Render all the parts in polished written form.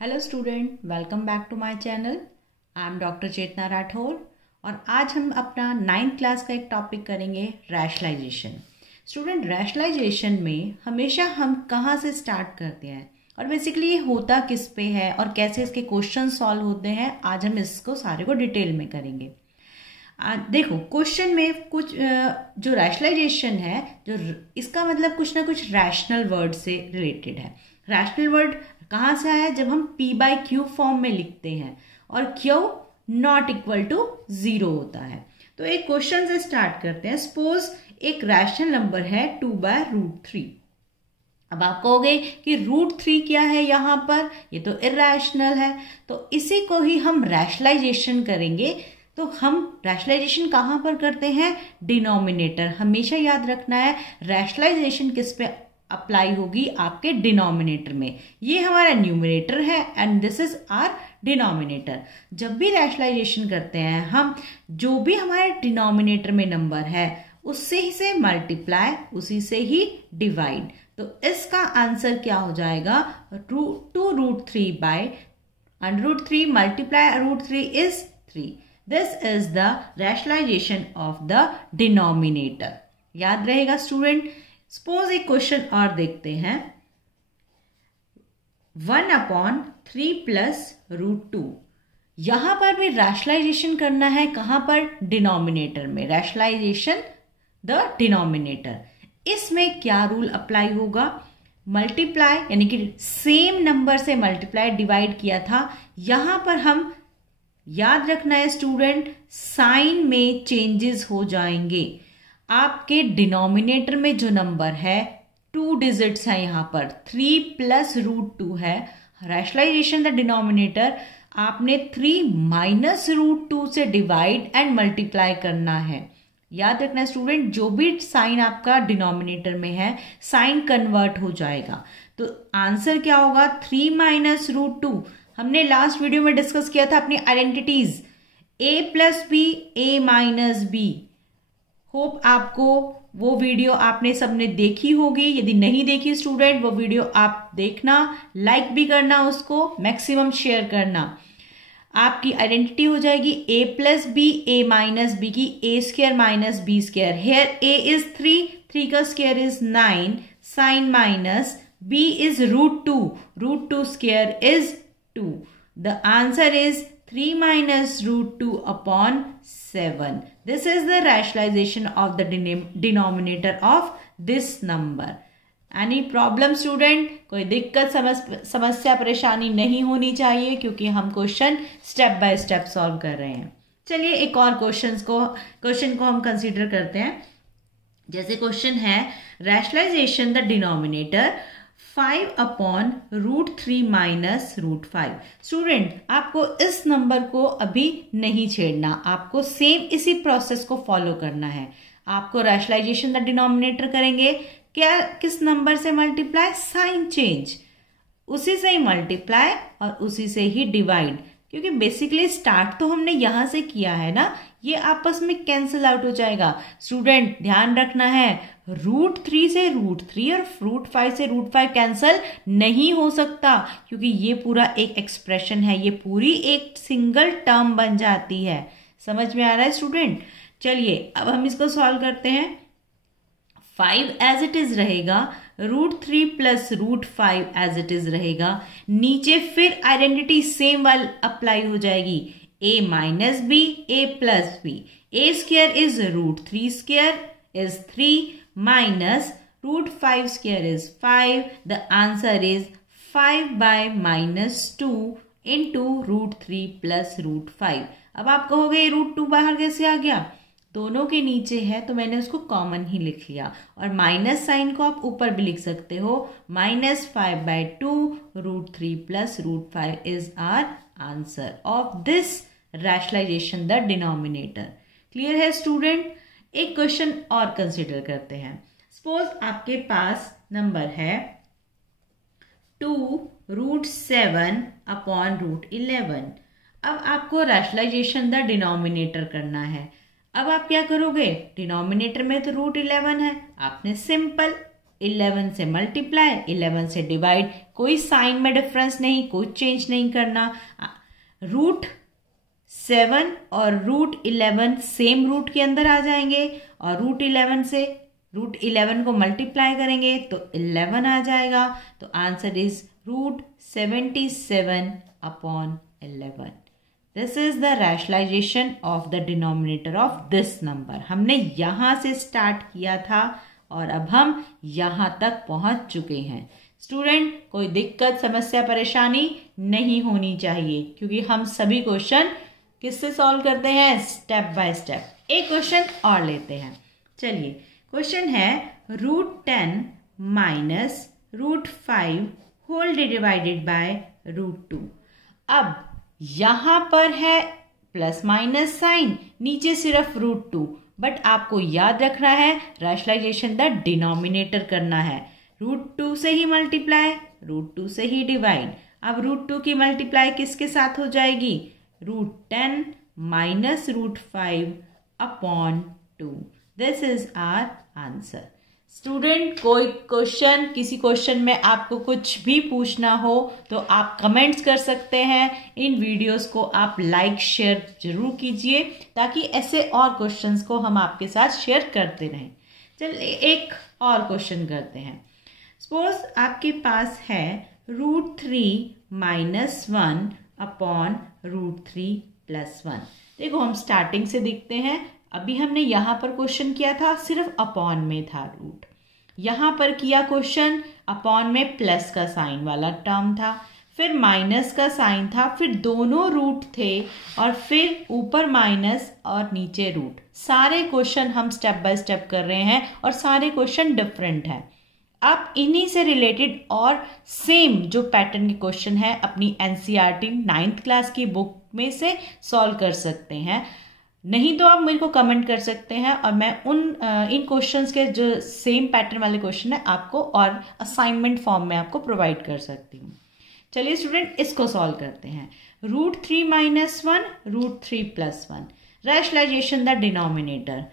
Hello student, welcome back to my channel. I am doctor Chetna Rathore और आज हम अपना 9th क्लास का एक टॉपिक करेंगे, रैशनलाइजेशन। स्टूडेंट, रैशनलाइजेशन में हमेशा हम कहाँ से स्टार्ट करते हैं और बेसिकली ये होता किस पे है और कैसे इसके क्वेश्चन सॉल्व होते हैं, आज हम इसको सारे को डिटेल में करेंगे। देखो, क्वेश्चन में कुछ जो रैशनलाइजेशन है, जो इसका मतलब कुछ ना कुछ रैशनल वर्ड से रिलेटेड है। रैशनल वर्ड कहाँ से आया? जब हम p/q फॉर्म में लिखते हैं और q नॉट इक्वल टू 0 होता है। तो एक क्वेश्चन से स्टार्ट करते हैं। सपोज एक रैशनल नंबर है 2/√3। अब आप कहोगे कि √3 क्या है यहाँ पर, ये तो इरैशनल है। तो इसी को ही हम रैशनलाइजेशन करेंगे। तो हम रैशनलाइजेशन कहाँ पर करते हैं? डिनोमिनेटर। हमेशा याद रखना है रैशनलाइजेशन किस पे अप्लाई होगी? आपके डिनोमिनेटर में। ये हमारा न्यूमरेटर है and this is our denominator. जब भी रैशनलाइजेशन करते हैं हम, जो भी हमारे डिनोमिनेटर में नंबर है उससे ही से मल्टीप्लाई, उसी से ही डिवाइड। तो इसका आंसर क्या हो जाएगा? 2√3/√3 multiply √3 is 3। This is the rationalization of the denominator. याद रहेगा स्टूडेंट। सपोज एक क्वेश्चन और देखते हैं। 1/3 + √2। यहां पर भी रैशनलाइजेशन करना है। कहां पर? डिनोमिनेटर में। Rationalisation the denominator. इसमें क्या रूल अप्लाई होगा? मल्टीप्लाई, यानी कि सेम नंबर से मल्टीप्लाई डिवाइड किया था। यहां पर हम याद रखना है स्टूडेंट, साइन में चेंजेस हो जाएंगे। आपके डिनोमिनेटर में जो नंबर है 2 डिजिट्स है, यहां पर 3 + √2 है। रैशनलाइजेशन द डिनोमिनेटर, आपने 3 - √2 से डिवाइड एंड मल्टीप्लाई करना है। याद रखना स्टूडेंट, जो भी साइन आपका डिनोमिनेटर में है साइन कन्वर्ट हो जाएगा। तो आंसर क्या होगा? 3 - √2। हमने लास्ट वीडियो में डिस्कस किया था अपनी identities, a + b, a - b। Hope आपको वो वीडियो आपने सबने देखी होगी। यदि नहीं देखी स्टूडेंट, वो वीडियो आप देखना, लाइक भी करना, उसको मैक्सिमम शेयर करना। आपकी आइडेंटिटी हो जाएगी a + b, a - b की a² - b²। Hair a is 3 का square is 9, sign minus b is √2, √2² is 2. The answer is 3 - √2/7. This is the rationalization of the denominator of this number. Any problem student? कोई दिक्कत, समस्या, परेशानी नहीं होनी चाहिए क्योंकि हम question step by step solve कर रहे हैं। चलिए एक और क्वेश्चन को हम कंसीडर करते हैं। जैसे क्वेश्चन है, रैशनलाइजेशन द डिनोमिनेटर 5/√3 - √5। स्टूडेंट, आपको इस नंबर को अभी नहीं छेड़ना, आपको सेम इसी प्रोसेस को फॉलो करना है। आपको रैशनलाइजेशन द डिनोमिनेटर करेंगे क्या? किस नंबर से मल्टीप्लाई? साइन चेंज, उसी से ही मल्टीप्लाई और उसी से ही डिवाइड। क्योंकि बेसिकली स्टार्ट तो हमने यहां से किया है ना, ये आपस में कैंसिल आउट हो जाएगा। स्टूडेंट ध्यान रखना है, √3 से √3 और √5 से √5 कैंसिल नहीं हो सकता क्योंकि ये पूरा एक एक्सप्रेशन है, ये पूरी एक सिंगल टर्म बन जाती है। समझ में आ रहा है स्टूडेंट? चलिए अब हम इसको सॉल्व करते हैं। 5 एज इट इज रहेगा, √3 + √5 एज इट इज रहेगा। नीचे फिर आइडेंटिटी सेम वाली अप्लाई हो जाएगी, a - b, a + b। a² is √3² is 3 minus √5² is 5. The answer is 5/-2 into √3 + √5। अब आप कहोगे √2 बाहर कैसे आ गया? दोनों के नीचे है तो मैंने उसको कॉमन ही लिख लिया, और माइनस साइन को आप ऊपर भी लिख सकते हो। -5/2 √3 + √5 is our answer of this rationalization the denominator. Clear है स्टूडेंट? एक क्वेश्चन और कंसिडर करते हैं। सपोज आपके पास नंबर है 2√7/√11। अब आपको रैशनलाइजेशन द डिनोमिनेटर करना है। अब आप क्या करोगे? डिनोमिनेटर में तो √11 है, आपने सिंपल 11 से मल्टीप्लाई, 11 से डिवाइड, कोई साइन में डिफरेंस नहीं, कोई चेंज नहीं करना। √7 और √11 सेम रूट के अंदर आ जाएंगे और √11 से √11 को मल्टीप्लाई करेंगे तो 11 आ जाएगा। तो answer is √77/11। This is the rationalisation of the denominator of this number. हमने यहां से स्टार्ट किया था और अब हम यहां तक पहुंच चुके हैं। स्टूडेंट, कोई दिक्कत, समस्या, परेशानी नहीं होनी चाहिए, क्योंकि हम सभी क्वेश्चन किससे सॉल्व करते हैं? Step by step. एक क्वेश्चन और लेते हैं। चलिए, क्वेश्चन है √10 माइनस √5 होल डिवाइडेड बाय √2। अब यहां पर है प्लस माइनस साइन, नीचे सिर्फ √2, बट आपको याद रखना है रैशनलाइजेशन द डिनोमिनेटर करना है। √2 से ही मल्टीप्लाई, √2 से ही डिवाइड। अब √2 की मल्टीप्लाई किसके साथ हो जाएगी? √10 minus √5/2। This is our answer. Student, कोई क्वेश्चन, किसी क्वेश्चन में आपको कुछ भी पूछना हो तो आप कमेंट्स कर सकते हैं। इन वीडियोस को आप लाइक शेयर जरूर कीजिए ताकि ऐसे और क्वेश्चंस को हम आपके साथ शेयर करते रहें। चलिए एक और क्वेश्चन करते हैं। सपोज आपके पास है √3 माइनस 1/√3 प्लस 1। देखो, हम स्टार्टिंग से देखते हैं। अभी हमने यहाँ पर क्वेश्चन किया था, सिर्फ अपॉन में था रूट। यहाँ पर किया क्वेश्चन, अपॉन में प्लस का साइन वाला टर्म था, फिर माइनस का साइन था, फिर दोनों रूट थे और फिर ऊपर माइनस और नीचे रूट। सारे क्वेश्चन हम स्टेप बाय स्टेप कर रहे हैं और सारे क्वेश्चन डिफरेंट है। आप इन्हीं से रिलेटेड और सेम जो पैटर्न के क्वेश्चन है अपनी NCERT 9th क्लास की बुक में से सॉल्व कर सकते हैं। नहीं तो आप मेरे को कमेंट कर सकते हैं और मैं इन क्वेश्चंस के जो सेम पैटर्न वाले क्वेश्चन है आपको और असाइनमेंट फॉर्म में आपको प्रोवाइड कर सकती हूँ। चलिए स्टूडेंट, इसको सॉल्व करते हैं। √3 minus 1 √3 plus 1। Rationalisation the denominator,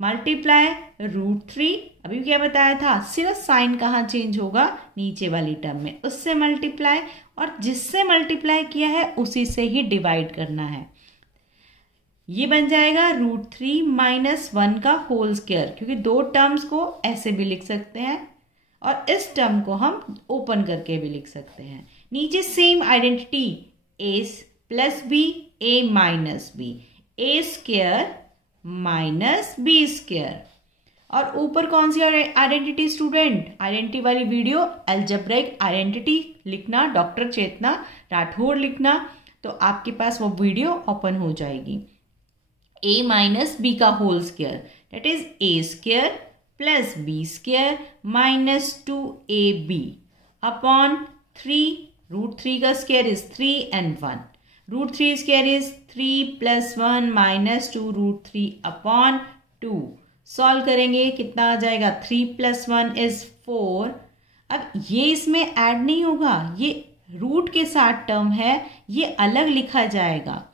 multiply √3। अभी क्या बताया था? सिर्फ साइन कहाँ चेंज होगा? नीचे वाली टर्म में, उससे मल्टीप्लाई, और जिससे मल्टीप्लाई किया है उसी से ही डिवाइड करना है। ये बन जाएगा √3 माइनस 1 का होल स्क्वायर, क्योंकि दो टर्म्स को ऐसे भी लिख सकते हैं और इस टर्म को हम ओपन करके भी लिख सकते हैं। नीचे same identity, a plus b, a minus b, a square minus b square. और ऊपर कौन सी आइडेंटिटी स्टूडेंट? आइडेंटिटी वाली वीडियो अलजेब्रिक आइडेंटिटी लिखना, डॉक्टर चेतना राठौड़ लिखना, तो आपके पास वो वीडियो ओपन हो जाएगी। a माइनस b का whole square, that is a square plus b square minus 2ab upon 3। √3 का square is 3 and 1। √3 square is 3 plus 1 minus 2 √3 upon 2। Solve करेंगे, कितना आ जाएगा? 3 प्लस 1 इज 4। अब ये इसमें ऐड नहीं होगा, ये रूट के साथ टर्म है, ये अलग लिखा जाएगा।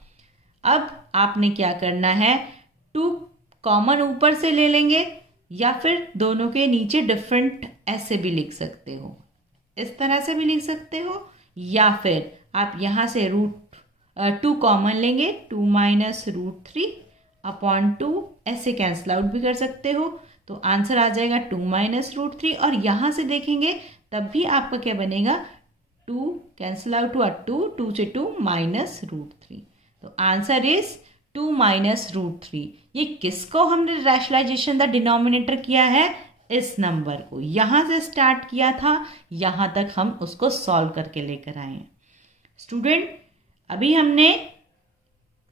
अब आपने क्या करना है? 2 कॉमन ऊपर से ले लेंगे या फिर दोनों के नीचे डिफरेंट ऐसे भी लिख सकते हो, इस तरह से भी लिख सकते हो, या फिर आप यहां से 2 कॉमन लेंगे, 2 माइनस √3 अपॉन 2, ऐसे कैंसिल आउट भी कर सकते हो। तो आंसर आ जाएगा 2 माइनस √3, और यहां से देखेंगे तब भी आपका क्या बनेगा? 2 कैंसिल आउट हुआ, 2 से 2 माइनस √3। तो आंसर इज 2 माइनस √3। ये किसको हमने रैशनलाइजेशन द डिनोमिनेटर किया है? इस नंबर को। यहां से स्टार्ट किया था, यहां तक हम उसको सॉल्व करके लेकर आए हैं। स्टूडेंट, अभी हमने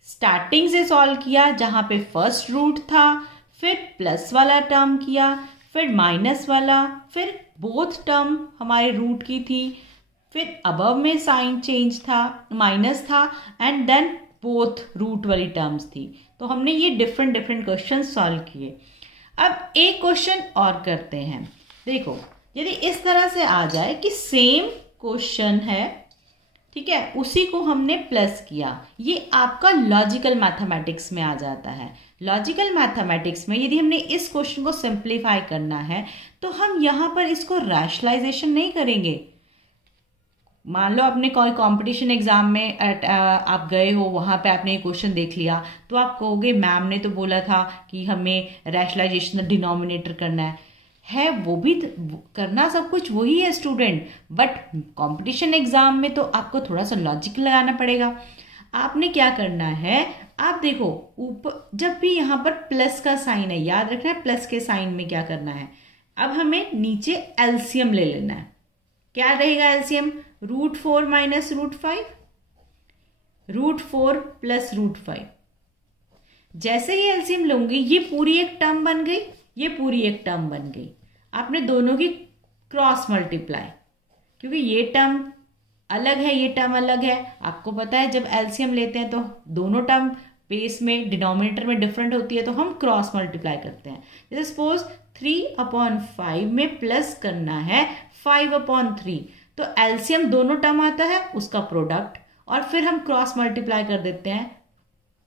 स्टार्टिंग से सॉल्व किया जहां पे फर्स्ट रूट था, फिर प्लस वाला टर्म किया, फिर माइनस वाला, फिर बोथ टर्म हमारे रूट की थी, फिर अबव में साइन चेंज था, माइनस था, एंड देन बोथ रूट वाली टर्म्स थी। तो हमने ये डिफरेंट क्वेश्चन सॉल्व किए। अब एक क्वेश्चन और करते हैं। देखो, यदि इस तरह से आ जाए कि सेम क्वेश्चन है, ठीक है, उसी को हमने प्लस किया, ये आपका लॉजिकल मैथमेटिक्स में आ जाता है। लॉजिकल मैथमेटिक्स में यदि हमने इस क्वेश्चन को सिंप्लीफाई करना है तो हम यहाँ पर इसको रैशनलाइजेशन नहीं करेंगे, मान लो आपने कोई कंपटीशन एग्जाम में आप गए हो, वहां पे आपने ये क्वेश्चन देख लिया, तो आप कहोगे मैम ने तो बोला था कि हमें रैशनलाइजेशन डिनोमिनेटर करना है वो भी करना सब कुछ वही है स्टूडेंट, बट कंपटीशन एग्जाम में तो आपको थोड़ा सा लॉजिक लगाना पड़ेगा। आपने क्या करना है, आप देखो ऊपर जब भी यहाँ पर प्लस का साइन है, याद रखना है प्लस के साइन में क्या करना है, अब हमें नीचे एलसीएम ले लेना है। क्या रहेगा एलसीएम, √4 माइनस √5, √4 प्लस √5। जैसे ही एलसीएम लूंगी ये पूरी एक टर्म बन गई, ये पूरी एक टर्म बन गई। आपने दोनों की क्रॉस मल्टीप्लाई, क्योंकि ये टर्म अलग है ये टर्म अलग है, आपको पता है जब एलसीएम लेते हैं तो दोनों टर्म बेस में डिनोमिनेटर में डिफरेंट होती है, तो हम क्रॉस मल्टीप्लाई करते हैं। जैसे सपोज 3/5 में प्लस करना है 5/3, तो एलसीएम दोनों टर्म आता है उसका प्रोडक्ट, और फिर हम क्रॉस मल्टीप्लाई कर देते हैं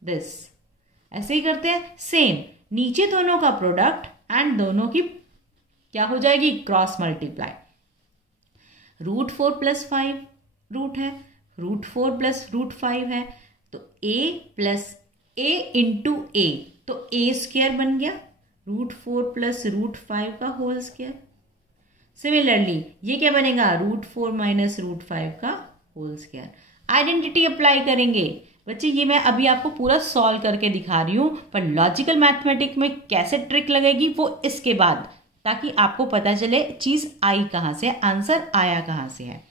दिस, ऐसे ही करते हैं सेम, नीचे दोनों का प्रोडक्ट एंड दोनों की क्या हो जाएगी क्रॉस मल्टीप्लाई। √4 प्लस 5 रूट है, √4 प्लस √5 है, तो a प्लस a इंटू ए, तो a² बन गया, √4 प्लस √5 का होल स्क्वायर। सिमिलरली ये क्या बनेगा, √4 माइनस √5 का होल स्क्वायर। आइडेंटिटी अप्लाई करेंगे बच्चे, ये मैं अभी आपको पूरा सॉल्व करके दिखा रही हूं, पर लॉजिकल मैथमेटिक्स में कैसे ट्रिक लगेगी वो इसके बाद, ताकि आपको पता चले चीज आई कहां से, आंसर आया कहां से है।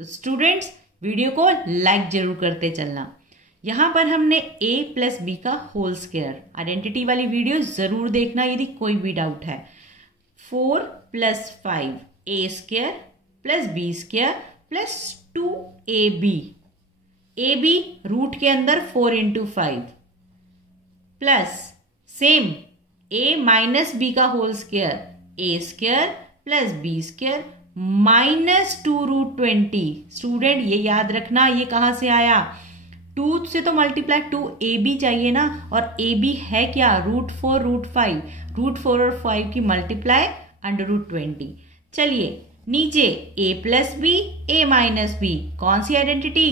तो स्टूडेंट्स वीडियो को लाइक जरूर करते चलना। यहां पर हमने a प्लस बी का होल स्क्वायर, आइडेंटिटी वाली वीडियो जरूर देखना यदि कोई भी डाउट है। 4 plus 5 a² plus b² plus 2ab, ab root के अंदर 4 into 5 plus same a minus B का whole square, a² plus b² minus 2√20। Student ये याद रखना, ये कहां से आया, 2 से तो मल्टीप्लाई 2ab चाहिए ना, और ab है क्या, √4 √5, √4 और 5 की मल्टीप्लाई √20। चलिए नीचे a plus B a minus B, कौन सी आइडेंटिटी,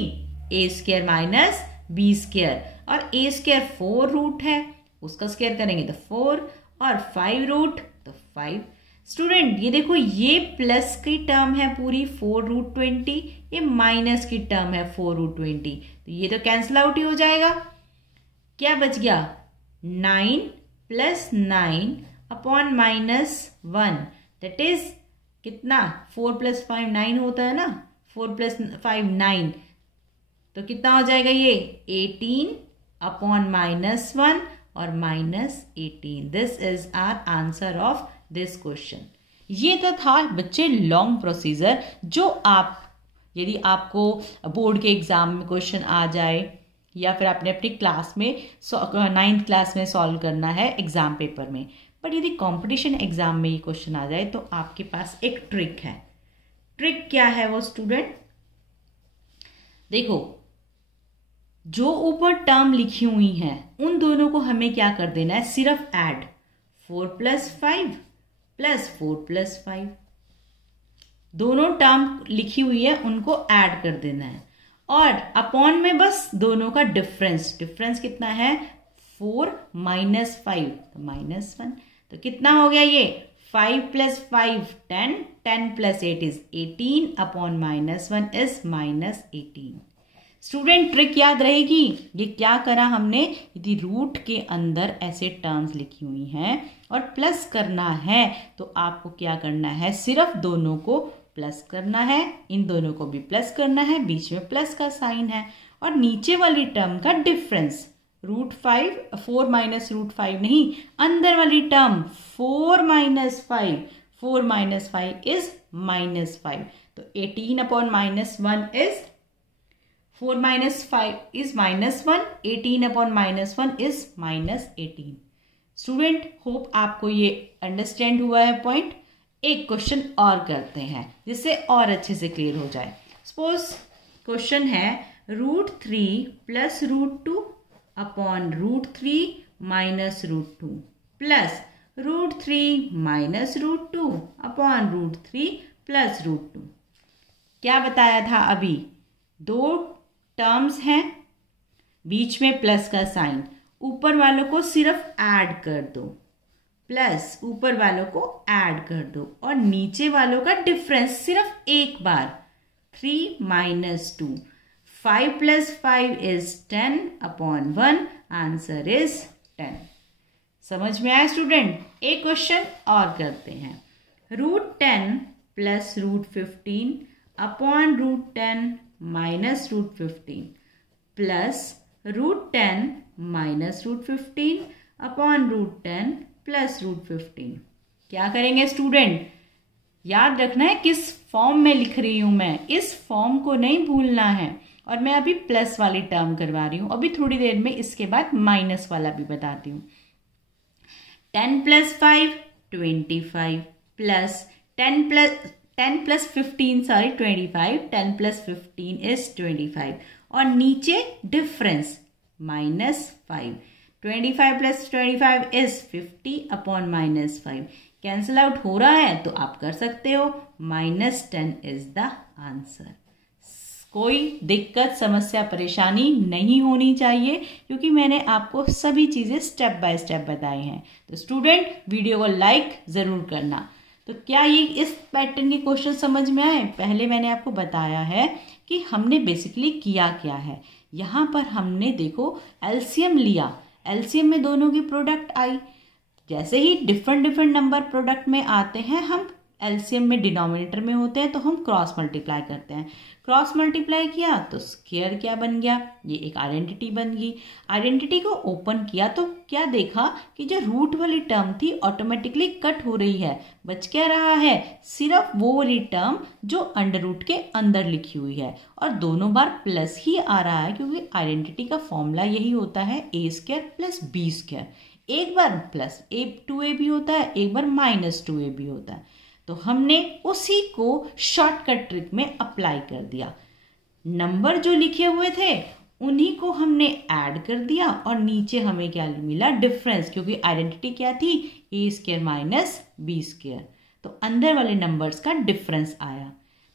a² माइनस b², और a² 4 रूट है उसका स्क्वायर करेंगे तो 4, और 5 रूट तो 5। स्टूडेंट ये देखो ये प्लस की टर्म है पूरी 4√20, ये माइनस की टर्म है 4√20, तो ये तो कैंसिल आउट ही हो जाएगा। क्या बच गया, 9 प्लस 9 अपॉन -1, दैट इज कितना, 4 प्लस 5 9 होता है ना, 4 प्लस 5 9, तो कितना हो जाएगा ये 18 अपॉन -1 और -18। This is our answer of this question. ये तो था बच्चे लॉन्ग प्रोसीजर, जो आप यदि आपको बोर्ड के एग्जाम में क्वेश्चन आ जाए, या फिर आपने अपनी क्लास में 9th क्लास में सॉल्व करना है एग्जाम पेपर में, बट यदि कंपटीशन एग्जाम में ये क्वेश्चन आ जाए तो आपके पास एक ट्रिक है। ट्रिक क्या है वो स्टूडेंट, देखो जो ऊपर टर्म लिखी हुई हैं उन दोनों को हमें क्या कर देना है, सिर्फ ऐड, 4 प्लस 5 प्लस 4 प्लस 5, दोनों टर्म लिखी हुई है उनको ऐड कर देना है, और अपॉन में बस दोनों का डिफरेंस, डिफरेंस कितना है 4 माइनस 5 तो -1, तो कितना हो गया ये 5 plus 5 10, 10 plus 8 is 18 upon -1 is -18। Student trick याद रहेगी, ये क्या करा हमने, यदि रूट के अंदर ऐसे टर्म्स लिखी हुई हैं और प्लस करना है तो आपको क्या करना है, सिर्फ दोनों को प्लस करना है, इन दोनों को भी प्लस करना है, बीच में प्लस का साइन है, और नीचे वाली टर्म का डिफरेंस √5 4 माइनस √5 नहीं, अंदर वाली टर्म 4 माइनस 5, 4 माइनस 5 इज -5, तो 18 upon -1 is 4 minus 5 is -1, 18 upon -1 is -18। Student hope आपको ये अंडरस्टैंड हुआ है पॉइंट। एक क्वेश्चन और करते हैं जिससे और अच्छे से क्लियर हो जाए। सपोज क्वेश्चन है √3 plus √2 upon √3 minus √2 plus √3 minus √2 upon √3 plus √2। क्या बताया था अभी, 2 टर्म्स हैं, बीच में प्लस का साइन, ऊपर वालों को सिर्फ ऐड कर दो, प्लस ऊपर वालों को ऐड कर दो और नीचे वालों का डिफरेंस सिर्फ एक बार, 3 - 2, 5 + 5 is 10 upon 1, आंसर इज 10। समझ में आया स्टूडेंट? एक क्वेश्चन और करते हैं। √10 + √15 upon √10 - √15 प्लस √10 - √15 upon √10 प्लस √15। क्या करेंगे स्टूडेंट? याद रखना है किस फॉर्म में लिख रही हूं मैं, इस फॉर्म को नहीं भूलना है। और मैं अभी प्लस वाली टर्म करवा रही हूं, अभी थोड़ी देर में इसके बाद माइनस वाला भी बताती हूँ। 10 + 5 25 प्लस 10 + 15 सॉरी 25, 10 + 15 is 25 और नीचे difference -5, 25 + 25 is 50 upon -5, cancel out हो रहा है तो आप कर सकते हो, -10 इज द आंसर। कोई दिक्कत, समस्या, परेशानी नहीं होनी चाहिए क्योंकि मैंने आपको सभी चीज़ें स्टेप बाय स्टेप बताई हैं। तो स्टूडेंट वीडियो को लाइक ज़रूर करना। तो क्या ये इस पैटर्न के क्वेश्चन समझ में आए? पहले मैंने आपको बताया है कि हमने बेसिकली किया क्या है। यहाँ पर हमने देखो एलसीएम लिया, एलसीएम में दोनों की प्रोडक्ट आई। जैसे ही डिफरेंट नंबर प्रोडक्ट में आते हैं, हम एलसीएम में डिनोमिनेटर में होते हैं तो हम क्रॉस मल्टीप्लाई करते हैं। क्रॉस मल्टीप्लाई किया तो स्क्वायर क्या बन गया, ये एक आइडेंटिटी बन गई। आइडेंटिटी को ओपन किया तो क्या देखा कि जो रूट वाली टर्म थी ऑटोमेटिकली कट हो रही है, बच क्या रहा है, सिर्फ वो वाली टर्म जो अंडर रूट के अंदर लिखी हुई है और दोनों बार प्लस ही आ रहा है क्योंकि आइडेंटिटी का फॉर्मूला यही होता है a² + b²। एक बार प्लस 2ab होता है, एक बार -2ab होता है। तो हमने उसी को शॉर्टकट ट्रिक में अप्लाई कर दिया। नंबर जो लिखे हुए थे उन्हीं को हमने ऐड कर दिया और नीचे हमें क्या मिला, डिफरेंस, क्योंकि आइडेंटिटी क्या थी, a² - b²। तो अंदर वाले नंबर्स का डिफरेंस आया।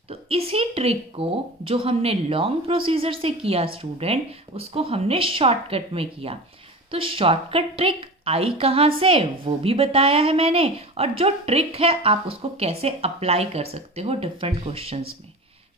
तो इसी ट्रिक को जो हमने लॉन्ग प्रोसीजर से किया स्टूडेंट, उसको हमने शॉर्टकट में किया। तो शॉर्टकट ट्रिक आई कहाँ से वो भी बताया है मैंने, और जो ट्रिक है आप उसको कैसे अप्लाई कर सकते हो डिफरेंट क्वेश्चंस में।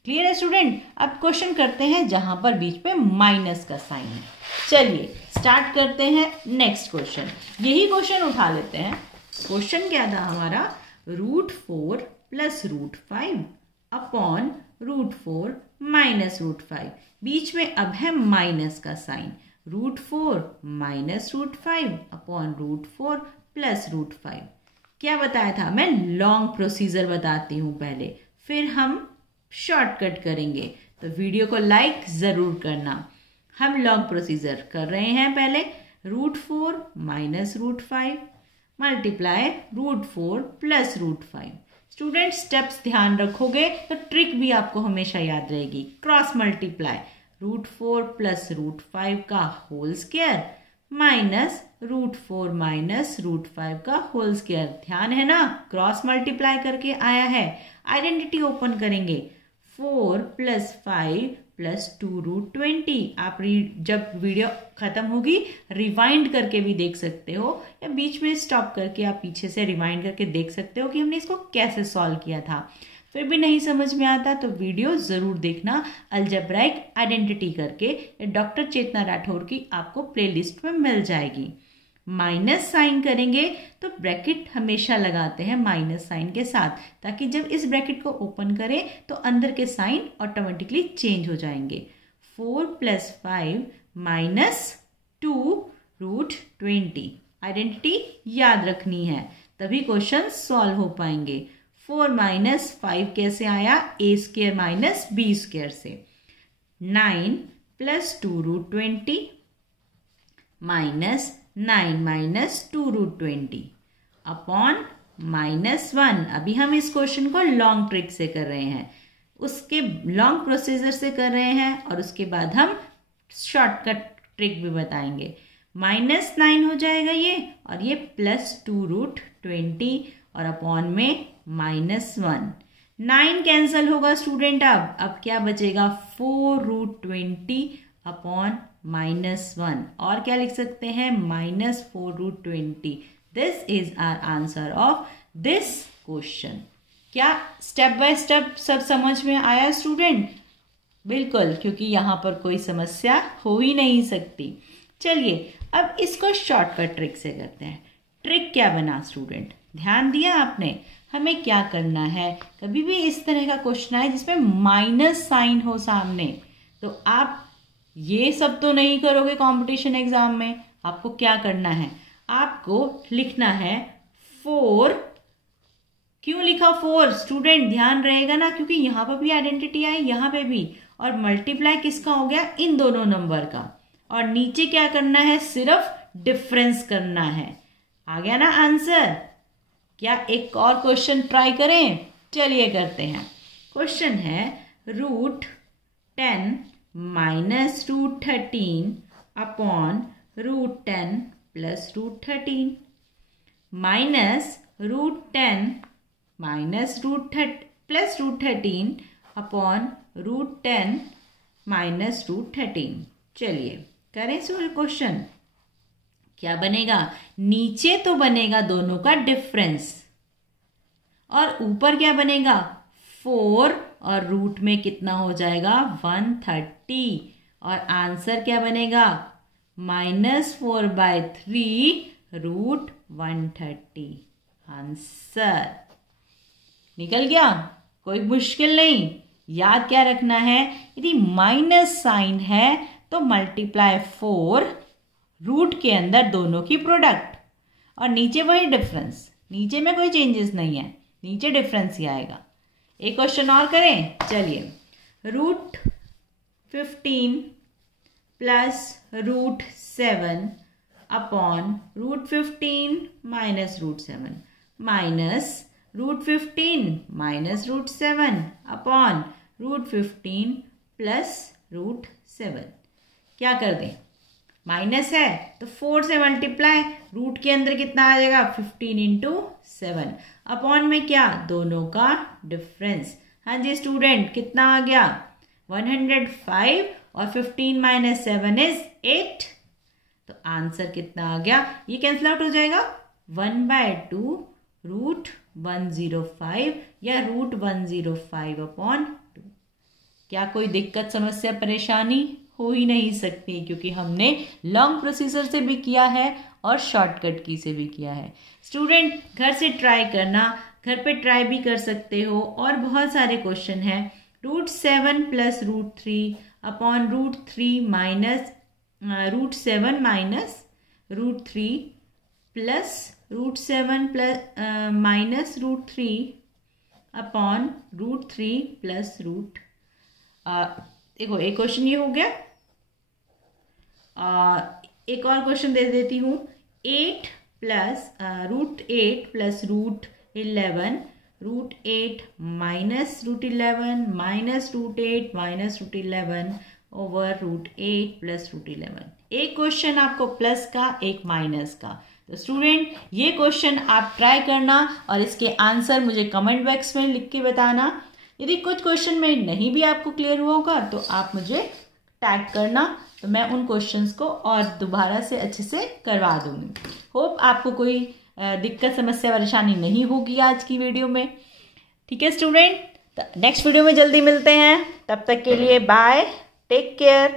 क्लियर है स्टूडेंट? अब क्वेश्चन करते हैं जहां पर बीच में माइनस का साइन है। चलिए स्टार्ट करते हैं नेक्स्ट क्वेश्चन। यही क्वेश्चन उठा लेते हैं। क्वेश्चन क्या था हमारा, √4 + √5 upon √4 - √5। बीच में अब है माइनस का साइन, √4 - √5 upon √4 + √5। क्या बताया था? मैं लॉन्ग प्रोसीजर बताती हूँ पहले, फिर हम शॉर्टकट करेंगे। तो वीडियो को लाइक ज़रूर करना। हम लॉन्ग प्रोसीजर कर रहे हैं। पहले √4 - √5 मल्टीप्लाई √4 + √5। स्टूडेंट स्टेप्स ध्यान रखोगे तो ट्रिक भी आपको हमेशा याद रहेगी। क्रॉस मल्टीप्लाई, √4 + √5 का होल स्क्वायर माइनस √4 - √5 का होल स्क्वायर। ध्यान है ना, क्रॉस मल्टीप्लाई करके आया है। आइडेंटिटी ओपन करेंगे, 4 + 5 + 2√20। आप जब वीडियो खत्म होगी रिवाइंड करके भी देख सकते हो, या बीच में स्टॉप करके आप पीछे से रिवाइंड करके देख सकते हो कि हमने इसको कैसे सॉल्व किया था। फिर भी नहीं समझ में आता तो वीडियो ज़रूर देखना, अलजेब्राइक आइडेंटिटी करके, डॉक्टर चेतना राठौर की आपको प्लेलिस्ट में मिल जाएगी। माइनस साइन करेंगे तो ब्रैकेट हमेशा लगाते हैं माइनस साइन के साथ, ताकि जब इस ब्रैकेट को ओपन करें तो अंदर के साइन ऑटोमेटिकली चेंज हो जाएंगे। 4 + 5 - 2√20। आइडेंटिटी याद रखनी है, तभी क्वेश्चन सॉल्व हो पाएंगे। 4 - 5 कैसे आया, a² - b² से। 9 + 2√20 -9 - 2√20 अपॉन -1। अभी हम इस क्वेश्चन को लॉन्ग ट्रिक से कर रहे हैं, उसके लॉन्ग प्रोसीजर से कर रहे हैं और उसके बाद हम शॉर्टकट ट्रिक भी बताएंगे। -9 हो जाएगा ये, और ये +2√20 और अपॉन में -1। 9 कैंसल होगा स्टूडेंट। अब क्या बचेगा, 4√20 अपॉन -1, और क्या लिख सकते हैं, -4√20। This is our answer of this question. क्या स्टेप बाय स्टेप सब समझ में आया स्टूडेंट? बिल्कुल, क्योंकि यहाँ पर कोई समस्या हो ही नहीं सकती। चलिए अब इसको शॉर्टकट ट्रिक से करते हैं। ट्रिक क्या बना स्टूडेंट, ध्यान दिया आपने? हमें क्या करना है, कभी भी इस तरह का क्वेश्चन आए जिसमें माइनस साइन हो सामने, तो आप ये सब तो नहीं करोगे कंपटीशन एग्जाम में। आपको क्या करना है, आपको लिखना है 4। क्यों लिखा 4 स्टूडेंट, ध्यान रहेगा ना, क्योंकि यहाँ पर भी आइडेंटिटी आई, यहाँ पे भी, और मल्टीप्लाई किसका हो गया, इन दोनों नंबर का। और नीचे क्या करना है, सिर्फ डिफरेंस करना है। आ गया ना आंसर? क्या एक और क्वेश्चन ट्राई करें? चलिए करते हैं। क्वेश्चन है √10 - √13 अपॉन √10 + √13 माइनस √10 + √13 अपॉन √10 - √13। चलिए करें क्वेश्चन। क्या बनेगा, नीचे तो बनेगा दोनों का डिफरेंस, और ऊपर क्या बनेगा, 4, और रूट में कितना हो जाएगा, 130, और आंसर क्या बनेगा, -4/3 √130। आंसर निकल गया, कोई मुश्किल नहीं। याद क्या रखना है, यदि माइनस साइन है तो मल्टीप्लाई 4, रूट के अंदर दोनों की प्रोडक्ट, और नीचे वही डिफरेंस, नीचे में कोई चेंजेस नहीं है, नीचे डिफरेंस ही आएगा। एक क्वेश्चन और करें, चलिए। √15 + √7 अपॉन √15 - √7 माइनस √15 - √7 अपॉन √15 + √7। क्या कर दें, माइनस है तो 4 से मल्टीप्लाई, रूट के अंदर कितना आ जाएगा, 15 × 7 अपॉन में क्या, दोनों का डिफरेंस। हाँ जी स्टूडेंट, कितना आ गया, 105, और 15 - 7 इज 8। तो आंसर कितना आ गया, ये कैंसिल आउट हो जाएगा, 1/2 √105 या √105/2। क्या कोई दिक्कत, समस्या, परेशानी हो ही नहीं सकती, क्योंकि हमने लॉन्ग प्रोसीजर से भी किया है और शॉर्टकट की से भी किया है। स्टूडेंट घर से ट्राई करना, घर पे ट्राई भी कर सकते हो, और बहुत सारे क्वेश्चन हैं। √7 + √3 upon √3 minus √7 minus √3 plus √7 minus √3 upon √3 plus देखो एक क्वेश्चन ये हो गया। एक और क्वेश्चन दे देती हूँ, √8 + √11 √8 माइनस √11 माइनस √8 माइनस √11 ओवर √8 + √11। एक क्वेश्चन आपको प्लस का, एक माइनस का। तो स्टूडेंट ये क्वेश्चन आप ट्राई करना, और इसके आंसर मुझे कमेंट बॉक्स में लिख के बताना। यदि कुछ क्वेश्चन में नहीं भी आपको क्लियर हुआ होगा तो आप मुझे टैग करना, तो मैं उन क्वेश्चंस को और दोबारा से अच्छे से करवा दूंगी। होप आपको कोई दिक्कत, समस्या, परेशानी नहीं होगी आज की वीडियो में। ठीक है स्टूडेंट, तो नेक्स्ट वीडियो में जल्दी मिलते हैं। तब तक के लिए बाय, टेक केयर।